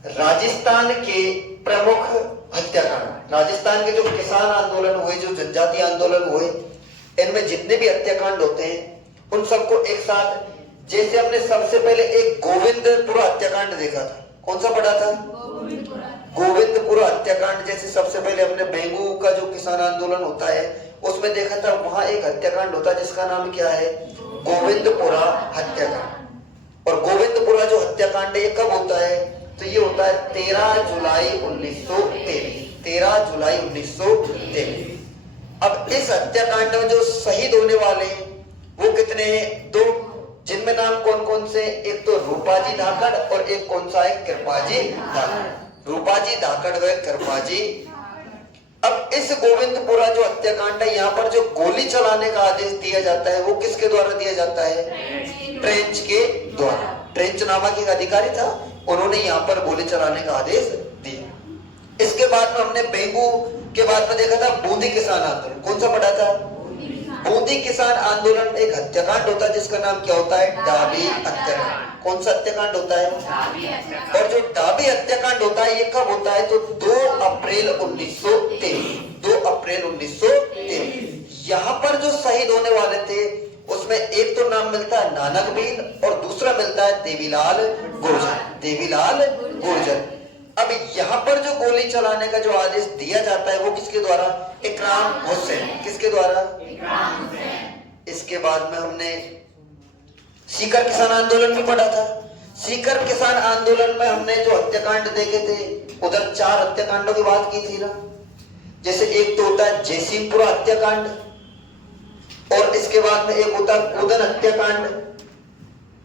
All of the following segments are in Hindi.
राजस्थान के प्रमुख हत्याकांड, राजस्थान के जो किसान आंदोलन हुए, जो जनजातीय आंदोलन हुए, इनमें जितने भी हत्याकांड होते हैं उन सबको एक साथ, जैसे हमने सबसे पहले एक गोविंदपुरा हत्याकांड देखा था। कौन सा पढ़ा था? गोविंदपुरा हत्याकांड। जैसे सबसे पहले हमने बेंगू का जो किसान आंदोलन होता है उसमें देखा था, वहां एक हत्याकांड होता है जिसका नाम क्या है? गोविंदपुरा हत्याकांड। और गोविंदपुरा जो हत्याकांड है ये कब होता है? तो ये होता है 13 जुलाई 1923। 13 जुलाई 1923। अब इस हत्याकांड में जो शहीद होने वाले हैं वो कितने हैं? दो, जिनमें नाम कौन कौन से? एक तो रूपाजी धाकड़ और एक कौन सा है? कृपाजी धाकड़। रूपाजी धाकड़ व कृपाजी। अब इस गोविंदपुरा जो हत्याकांड है, यहाँ पर जो गोली चलाने का आदेश दिया जाता है वो किसके द्वारा दिया जाता है? ट्रेंच के द्वारा। ट्रेंच नामक एक अधिकारी था, उन्होंने यहाँ पर गोली चलाने का आदेश दिया। इसके बाद में हमने बेंगू के बाद में देखा था बूंदी किसान आंदोलन। कौन सा पढ़ा था? बूंदी किसान आंदोलन एक हत्याकांड होता है जिसका नाम क्या होता है? डाबी हत्याकांड। कौन सा हत्याकांड होता है? और जो डाबी हत्याकांड होता है ये कब होता है? तो 2 अप्रैल 1923। 2 अप्रैल 1923। यहाँ पर जो शहीद होने वाले थे उसमें एक तो नाम मिलता है नानक बीन और दूसरा मिलता है देवीलाल गुर्जर। देवीलाल गुर्जर। अब यहाँ पर जो गोली चलाने का जो आदेश दिया जाता है वो किसके द्वारा? इकराम हुसैन। किसके द्वारा? इसके बाद में हमने सीकर किसान आंदोलन भी पढ़ा था। सीकर किसान आंदोलन में हमने जो हत्याकांड देखे थे उधर 4 हत्याकांडों की बात की थी ना। जैसे एक तो होता है जयसिंहपुरा हत्याकांड, और इसके बाद में एक होता है कूदन हत्याकांड,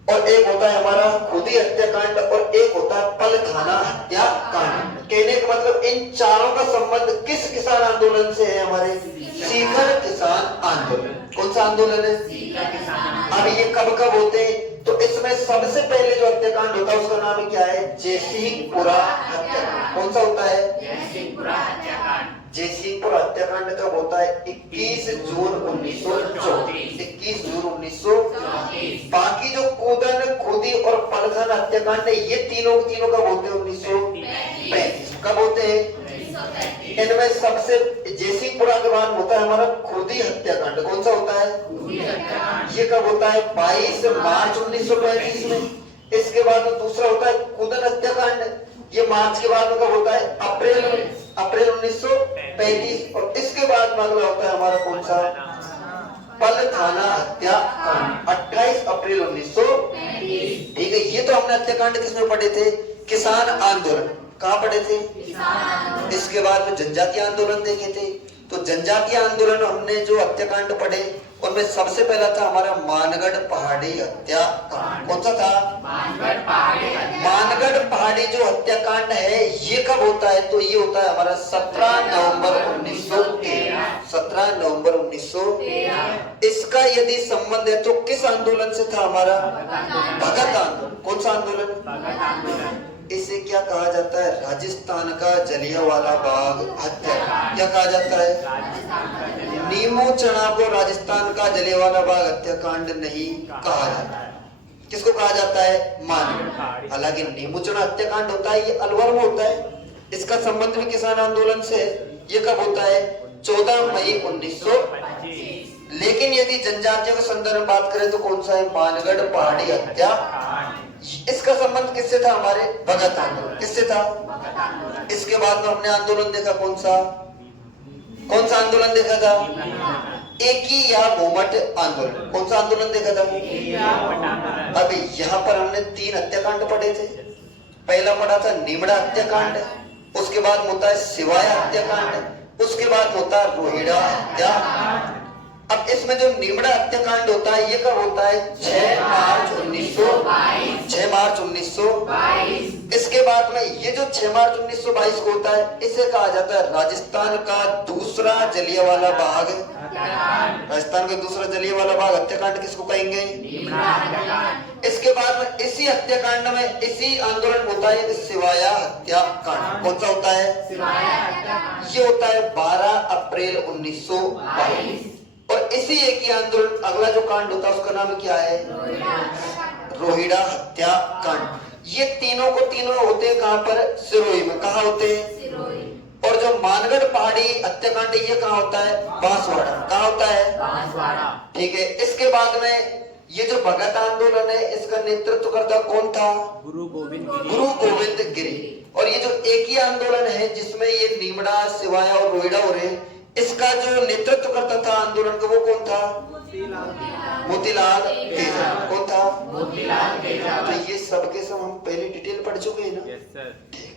और एक होता है हमारा खुदी हत्याकांड, और एक होता है पलखाना हत्याकांड। कहने का मतलब इन चारों का संबंध किस किसान आंदोलन से है? हमारे सीकर किसान आंदोलन। कौन सा आंदोलन है? सीकर किसान। अब ये कब कब होते हैं? तो इसमें सबसे पहले जो हत्याकांड होता है उसका नाम क्या है? जयसिंहपुरा हत्याकांड। कौन सा होता है? जयसिंहपुरा हत्याकांड। जयसिंहपुरा हत्याकांड कब होता है? 21 जून 1934। 21 जून 1934। बाकी जो कूदन, खुदी और पलखन हत्याकांड है ये तीनों कब होते हैं? 1935। कब होते हैं? इनमें सबसे जयसिंहपुरा के बाद होता है हमारा खुदी हत्याकांड। कौन सा होता है? ये कब होता है? 22 मार्च 1935 में। इसके बाद दूसरा होता है कूदन हत्याकांड, ये मार्च के बाद में कब होता है? अप्रैल 1935। और इसके बाद में अगला होता है हमारा कौन सा? पलखाना हत्याकांड, 28 अप्रैल 1935। ठीक है, ये तो हमने हत्याकांड किसमें पढ़े थे? किसान आंदोलन। कहाँ पढ़े थे? इसके बाद में जनजातीय आंदोलन देखे थे। तो जनजातीय आंदोलन हमने जो हत्याकांड पढ़े उनमें सबसे पहला था हमारा मानगढ़ पहाड़ी हत्याकांड। कौन सा था? मानगढ़ पहाड़ी जो हत्याकांड है ये कब होता है? तो ये होता है हमारा 17 नवंबर 1913। 17 नवंबर 1913। इसका यदि संबंध है तो किस आंदोलन से था? हमारा भगत आंदोलन। कौन सा आंदोलन? भगत आंदोलन। इसे क्या कहा जाता है? राजस्थान का जलियांवाला बाग हत्याकांड। क्या कहा जाता है? नीमू चना को राजस्थान का जलियांवाला बाग हत्याकांड नहीं कहा जाता है। किसको कहा जाता है? मानगढ़। हालांकि नीमू चना हत्याकांड होता है ये अलवर में होता है, इसका संबंध भी किसान आंदोलन से। ये कब होता है? 14 मई 1925। लेकिन यदि जनजातियों के संदर्भ में बात करें तो कौन सा है? मानगढ़ पहाड़ी हत्याकांड। इसका संबंध किससे था? हमारे भगत आंदोलन। किससे था? इसके बाद में हमने आंदोलन देखा कौन सा आंदोलन देखा था? एकी या घूमट आंदोलन। कौन सा आंदोलन देखा था? अभी यहाँ पर हमने 3 हत्याकांड पढ़े थे। पहला पढ़ा था नीमड़ा हत्याकांड, उसके बाद होता है सिवाया हत्याकांड, उसके बाद होता है रोहिड़ा हत्याकांड। अब इसमें जो नीमड़ा हत्याकांड होता है ये कब होता है? 6 मार्च 1922। 6 मार्च 1922। इसके बाद में ये जो 6 मार्च 1922 को होता है इसे कहा जाता है राजस्थान का दूसरा जलियांवाला बाग। राजस्थान का दूसरा जलियांवाला बाग हत्याकांड किसको कहेंगे? इसके बाद में इसी हत्याकांड में इसी आंदोलन होता है सिवाया हत्याकांड। कौन सा होता है? ये होता है 12 अप्रैल 1922। और इसी एक ही आंदोलन अगला जो कांड होता है उसका नाम क्या है? रोहिड़ा हत्याकांड। ये तीनों को तीनों होते हैं कहां पर? सिरोही में। कहा होते हैं? सिरोही। और जो मानगढ़ पहाड़ी हत्याकांड है ये कहाँ होता है? बांसवाड़ा। कहाँ होता है? बांसवाड़ा। ठीक है। इसके बाद में ये जो भगत आंदोलन है इसका नेतृत्व करता कौन था? गुरु गोविंद गुरु गोविंद गिरी। और ये जो एक ही आंदोलन है जिसमें ये नीमड़ा, सिवाया और रोहिड़ा हो रहे हैं, इसका जो नेतृत्व करता था आंदोलन का वो कौन था? मोतीलाल तेजा। कौन था? मोतीलाल तेजा। तो ये सब के सब हम पहले डिटेल पढ़ चुके हैं ना। Yes sir. ठीक।